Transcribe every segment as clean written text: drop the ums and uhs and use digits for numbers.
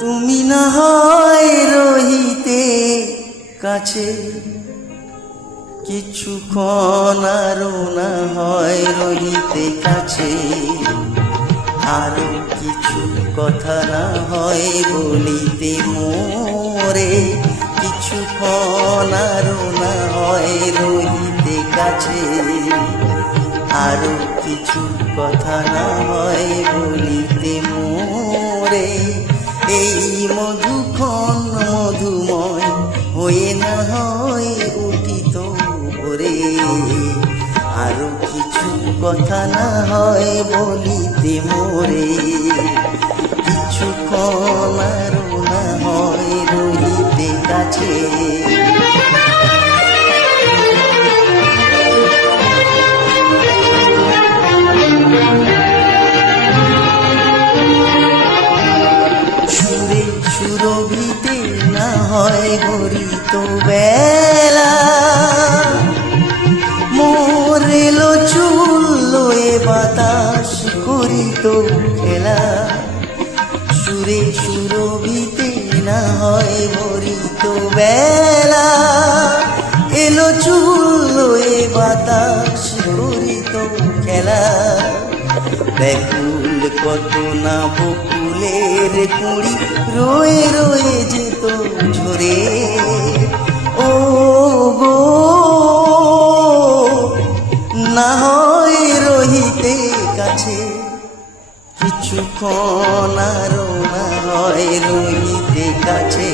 তুমি না হয় রহিতে কাছে, কিছুক্ষণ আরো না হয় রহিতে কাছে, আরো কিছু কথা না হয় বলিতে মোরে, কিছুক্ষণ আরো না হয় রহিতে কাছে, আরো কিছু কথা না হয় বলিতে মোরে। এই মধুক্ষণ মধুময় হয়ে না হয় উঠিত ভোরে, আরো কিছু কথা না হয় বলিতে মোরে, কিছুক্ষণ আরো না হয় রহিতে কাছে। সুরে সুরভিতে না হয় গরিত বেলা, মোর এলো চুল লয়ে বাতাস করিত খেলা। সুরে সুরভিতে না হয় গরিত বেলা, এলো চুল লয়ে বাতাস করিত খেলা। ব্যাকুল কত না বকুলের কুড়ি রয়ে রয়ে যেত ঝরে, ও গো না হয় রহিতে কাছে, কিছুক্ষণ আরো না হয় রহিতে কাছে।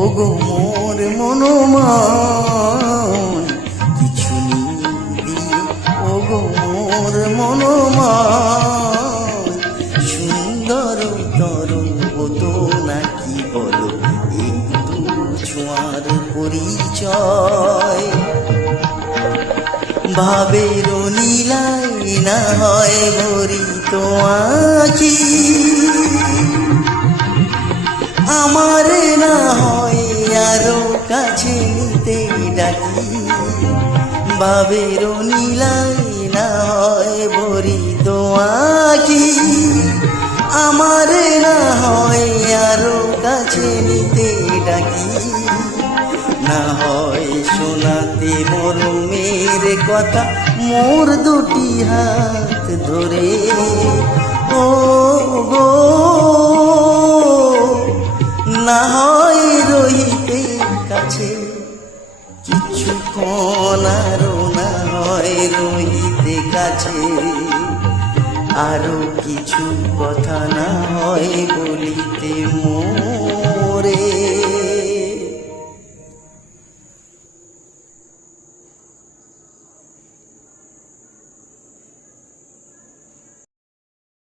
ওগো মোর মনোমন, কিছু দিয়ে ওগো মোর মনোমন, সুন্দর তরঙ্গ নাকি বলো একটু ছোঁয়ার পরিচয়। ভাবের নীলাই না হয় ভরিত আঁখি, আমার না হয় আরো কাছে নিতে ডাকি। ভাবের নীলাই না হয় ভরিত আঁখি, আমার না হয় আরো কাছে নিতে ডাকি। না হয় শোনাতে মরমের কথা মোর দুটি হাত ধরে, ও গো না হয় রহিতে কাছে, কিছুক্ষণ আরো না হয় রহিতে কাছে, আরো কিছু কথা না হয় বলিতে মোর।